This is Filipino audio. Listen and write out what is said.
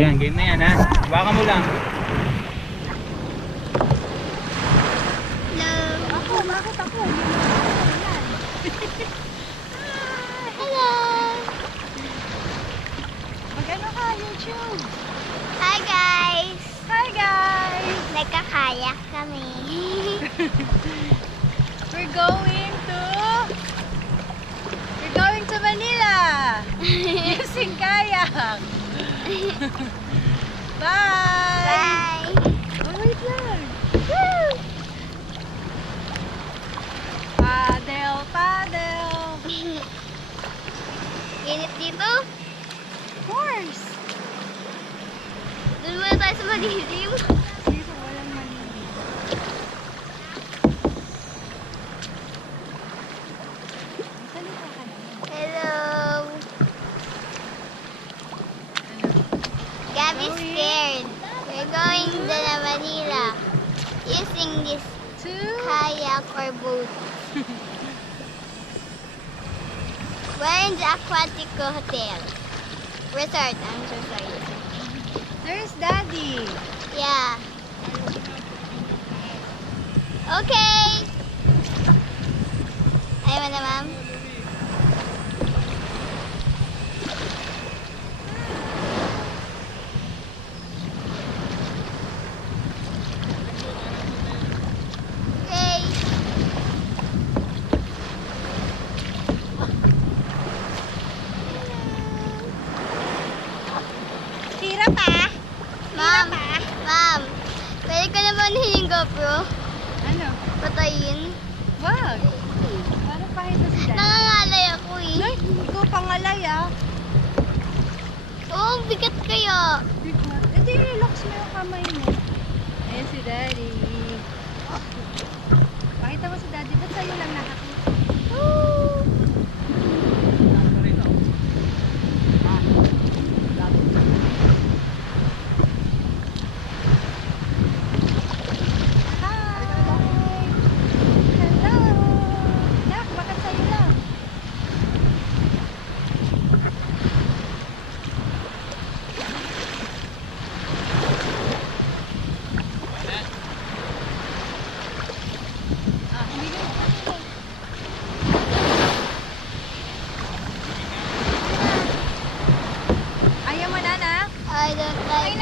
Ayan, game na yan ha. Baka mo lang. Hello. Ako, bakit ako? Hello. Mag-ano ka, YouTube? Hi guys. Hi guys! Nagkakayak kami. We're going to Manila! Using kayak! Bye! Bye. Oh, wait lang! Woo. Paddle, paddle! Init dito. Of course! Doon muna tayo sa madilim. Dito, walang malinis. Salita ka naman. Hello. Gabby's scared. We're going to Manila using this kayak or boat. We're in the Aquatico Hotel. Resort, I'm so sorry. There's Daddy! Yeah. Okay. Ayaw mo na, ma'am? Okay. Tira pa! Ma'am, ma'am, pwede ko naman yung GoPro. Ano? Patayin. Wag! Para pakita si Daddy. Nangangalay ako eh. Ay, ikaw pangalay ah. Oo, bigat kaya. Hindi, relax mo yung kamay mo. Ayan si Daddy. Pakita mo si Daddy. Ba't sa'yo lang nakakita? Woo! Hi! Hello! Nak, bakit sa'yo lang? Ah, hindi ka Ayaw mo na, Nak? I don't like